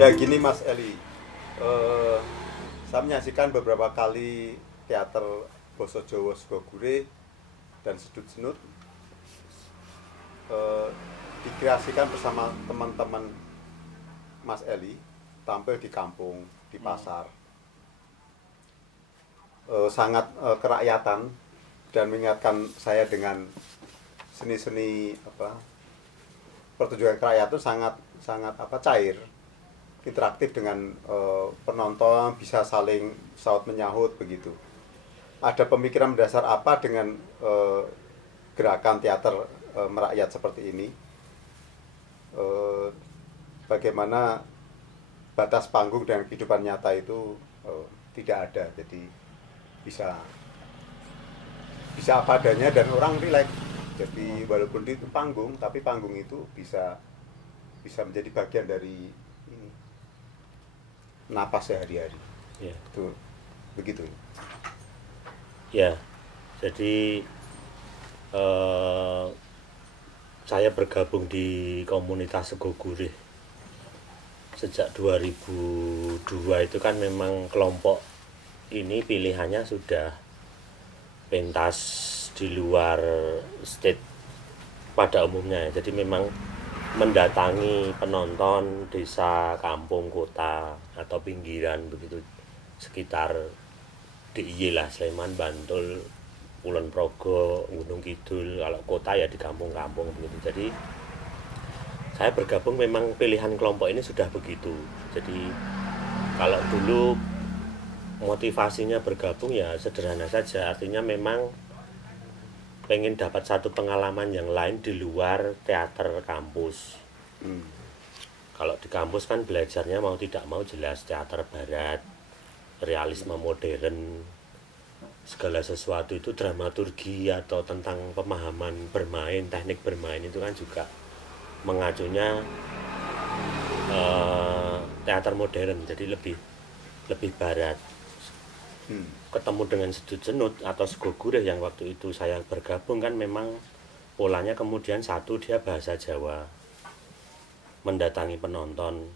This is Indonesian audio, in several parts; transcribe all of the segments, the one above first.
Ya gini Mas Eli, eh, saya menyaksikan beberapa kali teater Basa Jawa Sega Gurih dan Sedut Senut eh, dikreasikan bersama teman-teman Mas Eli, tampil di kampung, di pasar. Sangat kerakyatan dan mengingatkan saya dengan seni-seni pertunjukan kerakyatan sangat sangat cair, interaktif dengan penonton, bisa saling saut menyahut begitu. Ada pemikiran mendasar apa dengan gerakan teater merakyat seperti ini? Bagaimana batas panggung dan kehidupan nyata itu tidak ada, jadi bisa apa adanya dan orang rileks. Jadi walaupun di panggung, tapi panggung itu bisa menjadi bagian dari ini, napas sehari-hari. Ya. Itu begitu. Ya, jadi saya bergabung di komunitas Sega Gurih sejak 2002. Itu kan memang kelompok ini pilihannya sudah pentas di luar state pada umumnya. Jadi memang mendatangi penonton desa, kampung, kota atau pinggiran begitu, sekitar DIY lah, Sleman, Bantul, Kulon Progo, Gunung Kidul. Kalau kota ya di kampung-kampung begitu. Jadi saya bergabung memang pilihan kelompok ini sudah begitu. Jadi kalau dulu motivasinya bergabung ya sederhana saja, artinya memang pengen dapat satu pengalaman yang lain di luar teater kampus. Kalau di kampus kan belajarnya mau tidak mau jelas teater barat, realisme modern, segala sesuatu itu dramaturgi atau tentang pemahaman bermain, teknik bermain itu kan juga mengacunya teater modern, jadi lebih barat. Ketemu dengan Sedut Senut atau Sega Gurih yang waktu itu saya bergabung kan memang polanya kemudian satu, dia bahasa Jawa, mendatangi penonton,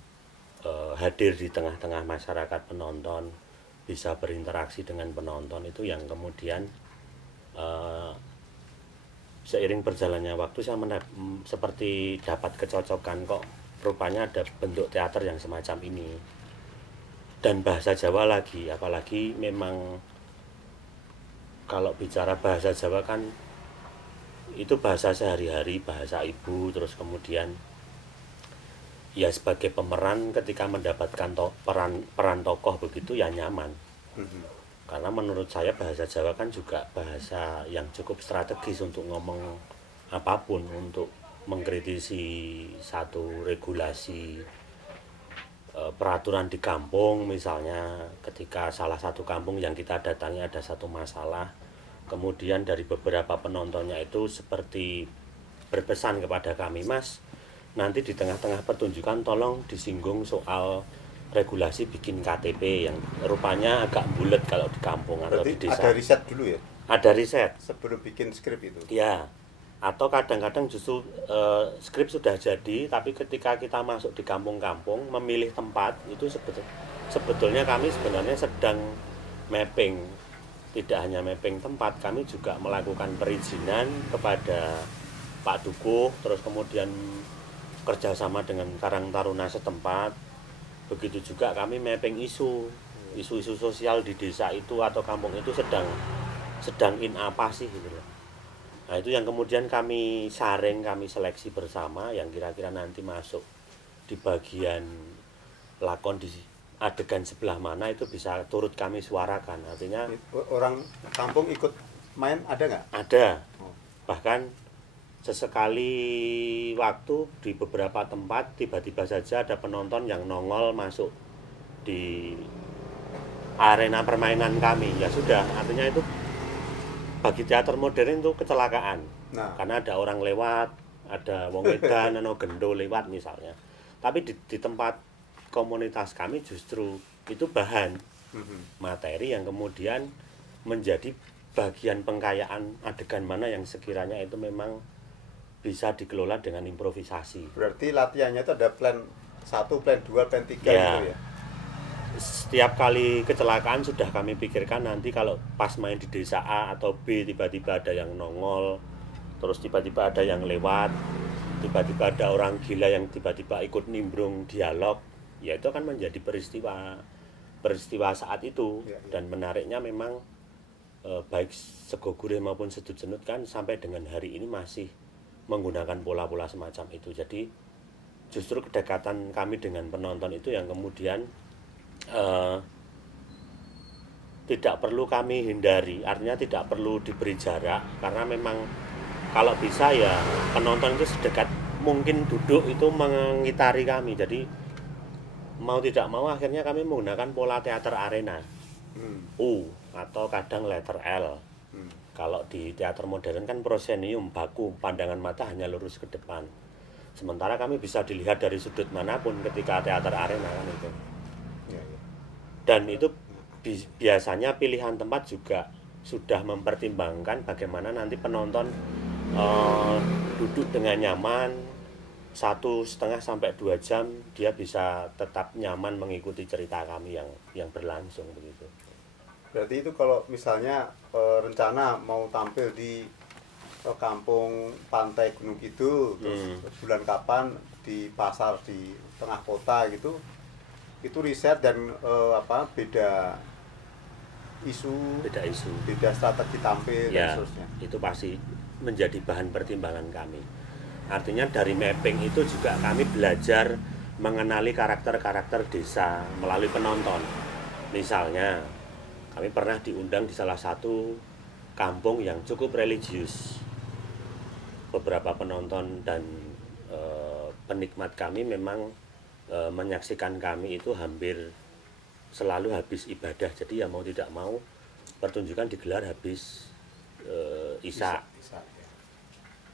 hadir di tengah-tengah masyarakat penonton, bisa berinteraksi dengan penonton. Itu yang kemudian seiring berjalannya waktu saya seperti dapat kecocokan, kok rupanya ada bentuk teater yang semacam ini. Dan bahasa Jawa lagi, apalagi memang kalau bicara bahasa Jawa kan itu bahasa sehari-hari, bahasa ibu. Terus kemudian ya sebagai pemeran ketika mendapatkan peran tokoh begitu ya nyaman. Karena menurut saya bahasa Jawa kan juga bahasa yang cukup strategis untuk ngomong apapun, untuk mengkritisi satu regulasi, peraturan di kampung. Misalnya ketika salah satu kampung yang kita datangi ada satu masalah, kemudian dari beberapa penontonnya itu seperti berpesan kepada kami, "Mas, nanti di tengah-tengah pertunjukan tolong disinggung soal regulasi bikin KTP," yang rupanya agak bulat kalau di kampung. Berarti atau di desa. ada riset dulu ya? Ada riset sebelum bikin skrip itu? Ya, atau kadang-kadang justru skrip sudah jadi, tapi ketika kita masuk di kampung-kampung memilih tempat itu sebetulnya kami sebenarnya sedang mapping. Tidak hanya mapping tempat, kami juga melakukan perizinan kepada Pak Dukuh, terus kemudian kerjasama dengan Karang Taruna setempat. Begitu juga kami mapping isu sosial di desa itu atau kampung itu sedang in apa sih gitu loh. Nah itu yang kemudian kami saring, kami seleksi bersama yang kira-kira nanti masuk di bagian lakon di adegan sebelah mana itu bisa turut kami suarakan. Artinya orang kampung ikut main ada nggak? Ada. Bahkan sesekali waktu di beberapa tempat tiba-tiba saja ada penonton yang nongol masuk di arena permainan kami. Ya sudah, artinya itu bagi teater modern itu kecelakaan. Karena ada orang lewat, ada wong edan atau gendo lewat misalnya. Tapi di tempat komunitas kami justru itu bahan materi yang kemudian menjadi bagian pengkayaan adegan mana yang sekiranya itu memang bisa dikelola dengan improvisasi. Berarti latihannya itu ada plan 1, plan 2, plan 3 Ya. gitu ya. Setiap kali kecelakaan sudah kami pikirkan nanti kalau pas main di desa A atau B tiba-tiba ada yang nongol, terus tiba-tiba ada yang lewat, tiba-tiba ada orang gila yang tiba-tiba ikut nimbrung dialog, ya itu akan menjadi peristiwa saat itu. Ya, ya. Dan menariknya memang baik Sego Gurih maupun Sedut Senut kan sampai dengan hari ini masih menggunakan pola-pola semacam itu. Jadi justru kedekatan kami dengan penonton itu yang kemudian tidak perlu kami hindari, artinya tidak perlu diberi jarak, karena memang kalau bisa ya penonton itu sedekat mungkin duduk itu mengitari kami. Jadi mau tidak mau akhirnya kami menggunakan pola teater arena, U atau kadang letter L. Kalau di teater modern kan proscenium, baku, pandangan mata hanya lurus ke depan. Sementara kami bisa dilihat dari sudut manapun ketika teater arena kan itu. Ya, ya. Dan itu biasanya pilihan tempat juga sudah mempertimbangkan bagaimana nanti penonton duduk dengan nyaman 1,5 sampai 2 jam, dia bisa tetap nyaman mengikuti cerita kami yang berlangsung begitu. Berarti itu kalau misalnya rencana mau tampil di kampung pantai Gunung Kidul, terus bulan kapan di pasar di tengah kota gitu, itu riset dan beda isu, beda strategi tampil ya, dan seterusnya. itu pasti menjadi bahan pertimbangan kami. Artinya dari mapping itu juga kami belajar mengenali karakter-karakter desa melalui penonton. Misalnya kami pernah diundang di salah satu kampung yang cukup religius. Beberapa penonton dan penikmat kami memang menyaksikan kami itu hampir selalu habis ibadah. Jadi ya mau tidak mau pertunjukan digelar habis Isya.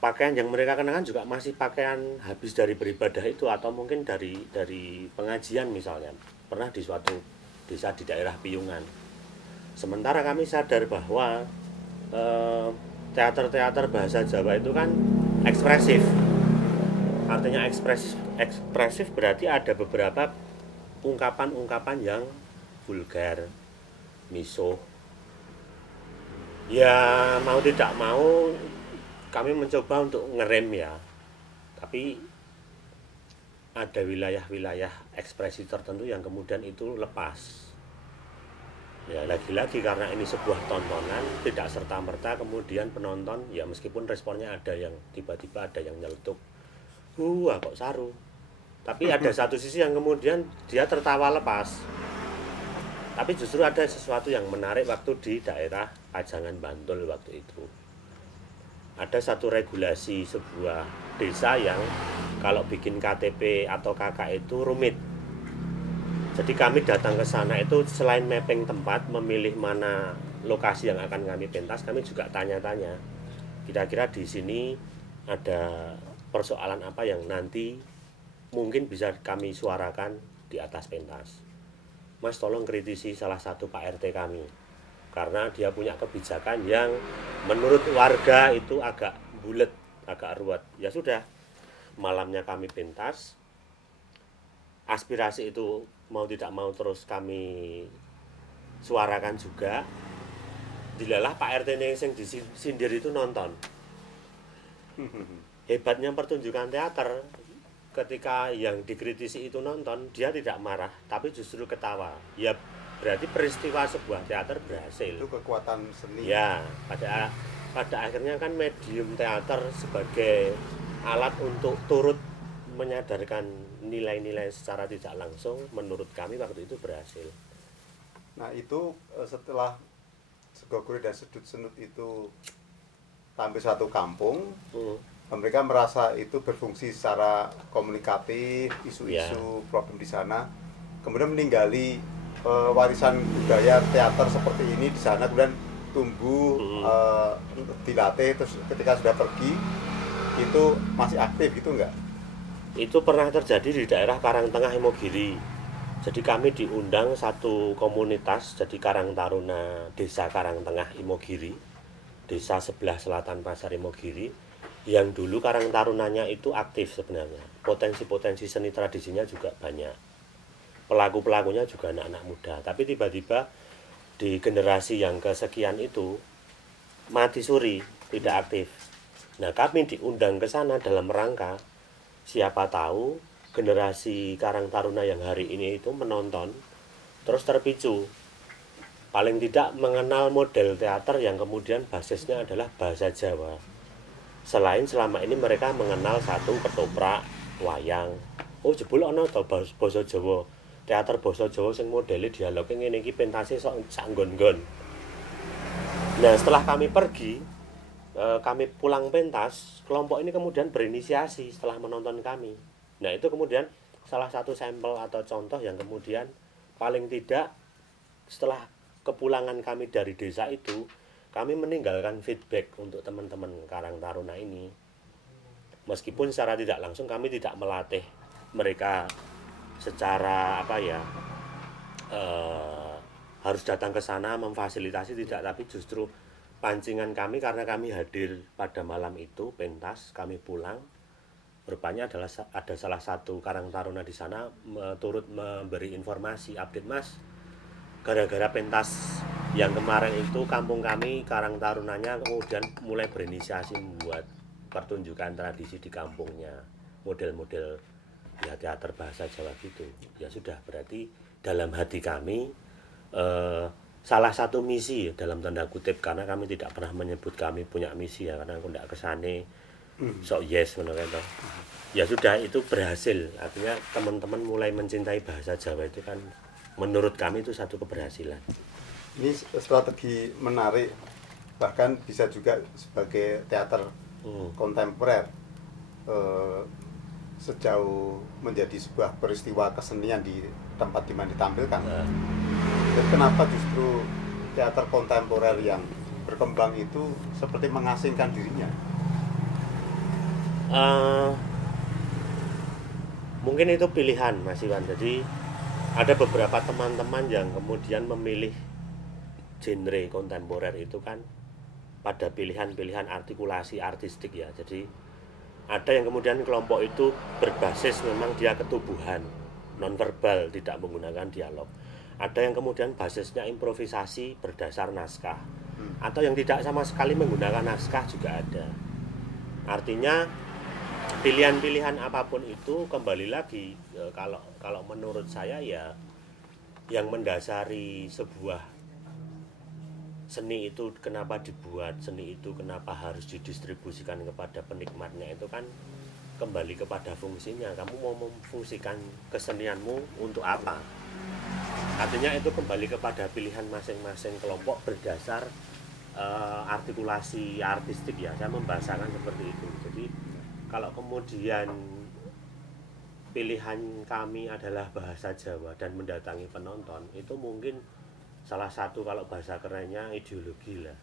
Pakaian yang mereka kenakan juga masih pakaian habis dari beribadah itu, atau mungkin dari pengajian misalnya. Pernah di suatu desa di daerah Piyungan. Sementara kami sadar bahwa teater-teater bahasa Jawa itu kan ekspresif. Artinya ekspresif berarti ada beberapa ungkapan-ungkapan yang vulgar, misuh. Ya mau tidak mau kami mencoba untuk ngerem ya. Tapi ada wilayah-wilayah ekspresi tertentu yang kemudian itu lepas. Ya lagi-lagi karena ini sebuah tontonan, tidak serta-merta kemudian penonton ya meskipun responnya ada yang tiba-tiba ada yang nyeletuk, kok saru. Tapi ada satu sisi yang kemudian dia tertawa lepas. Tapi justru ada sesuatu yang menarik waktu di daerah Pajangan Bantul waktu itu. Ada satu regulasi sebuah desa yang kalau bikin KTP atau KK itu rumit. Jadi kami datang ke sana itu selain mapping tempat, memilih mana lokasi yang akan kami pentas, kami juga tanya-tanya. Kira-kira di sini ada persoalan apa yang nanti mungkin bisa kami suarakan di atas pentas. Mas tolong kritisi salah satu Pak RT kami, karena dia punya kebijakan yang menurut warga itu agak bulet, agak ruwet. Ya sudah, malamnya kami pentas, aspirasi itu mau tidak mau terus kami suarakan juga. Dilalah Pak RT yang disindir itu nonton. Hebatnya pertunjukan teater, ketika yang dikritisi itu nonton, dia tidak marah, tapi justru ketawa. Ya berarti peristiwa sebuah teater berhasil. Itu kekuatan seni. Ya, pada akhirnya kan medium teater sebagai alat untuk turut menyadarkan nilai-nilai secara tidak langsung, menurut kami waktu itu berhasil. Nah itu setelah Sego Gurih dan Sedut Senut itu tampil satu kampung, mereka merasa itu berfungsi secara komunikatif, isu-isu problem di sana, kemudian meninggali warisan budaya teater seperti ini di sana, kemudian tumbuh, dilatih, terus ketika sudah pergi itu masih aktif gitu enggak? Itu pernah terjadi di daerah Karangtengah Imogiri. Jadi kami diundang satu komunitas, jadi Karang Taruna Desa Karangtengah Imogiri, desa sebelah selatan Pasar Imogiri. yang dulu Karang Tarunanya itu aktif sebenarnya. Potensi-potensi seni tradisinya juga banyak. Pelaku-pelakunya juga anak-anak muda. Tapi tiba-tiba di generasi yang kesekian itu mati suri, tidak aktif. Nah, kami diundang ke sana dalam rangka siapa tahu generasi Karang Taruna yang hari ini itu menonton terus terpicu. Paling tidak mengenal model teater yang kemudian basisnya adalah bahasa Jawa. Selain selama ini mereka mengenal satu ketoprak, wayang. Oh jebul ana to basa Jawa. Teater basa Jawa sing modele dialoge ngene iki pentase sok sanggon-gon. Nah, setelah kami pergi, kami pulang pentas, kelompok ini kemudian berinisiasi setelah menonton kami. Nah, itu kemudian salah satu sampel atau contoh yang kemudian paling tidak setelah kepulangan kami dari desa itu, kami meninggalkan feedback untuk teman-teman Karang Taruna ini. Meskipun secara tidak langsung kami tidak melatih mereka secara harus datang ke sana memfasilitasi, tidak, tapi justru pancingan kami karena kami hadir pada malam itu pentas, kami pulang. Rupanya ada salah satu Karang Taruna di sana turut memberi informasi, update Mas, gara-gara pentas yang kemarin itu kampung kami Karang Tarunanya kemudian mulai berinisiasi membuat pertunjukan tradisi di kampungnya, model-model ya teater bahasa Jawa gitu. Ya sudah, berarti dalam hati kami salah satu misi dalam tanda kutip, karena kami tidak pernah menyebut kami punya misi ya, karena aku tidak kesane sok yes menurut. Ya sudah, itu berhasil. Artinya teman-teman mulai mencintai bahasa Jawa itu kan menurut kami itu satu keberhasilan. Ini strategi menarik, bahkan bisa juga sebagai teater kontemporer, sejauh menjadi sebuah peristiwa kesenian di tempat di mana ditampilkan. Dan kenapa justru teater kontemporer yang berkembang itu seperti mengasingkan dirinya? Mungkin itu pilihan Mas Iwan. Jadi ada beberapa teman-teman yang kemudian memilih genre kontemporer itu kan pada pilihan-pilihan artikulasi artistik ya. Jadi ada yang kemudian kelompok itu berbasis memang dia ketubuhan, nonverbal, tidak menggunakan dialog. Ada yang kemudian basisnya improvisasi berdasar naskah. Atau yang tidak sama sekali menggunakan naskah juga ada. Artinya pilihan-pilihan apapun itu kembali lagi, kalau menurut saya ya yang mendasari sebuah seni itu kenapa dibuat, seni itu kenapa harus didistribusikan kepada penikmatnya, itu kan kembali kepada fungsinya. Kamu mau memfungsikan kesenianmu untuk apa? Artinya itu kembali kepada pilihan masing-masing kelompok berdasar artikulasi artistik ya. Saya membahasakan seperti itu. Jadi kalau kemudian pilihan kami adalah bahasa Jawa dan mendatangi penonton, itu mungkin salah satu, kalau bahasa kerennya, ideologi lah.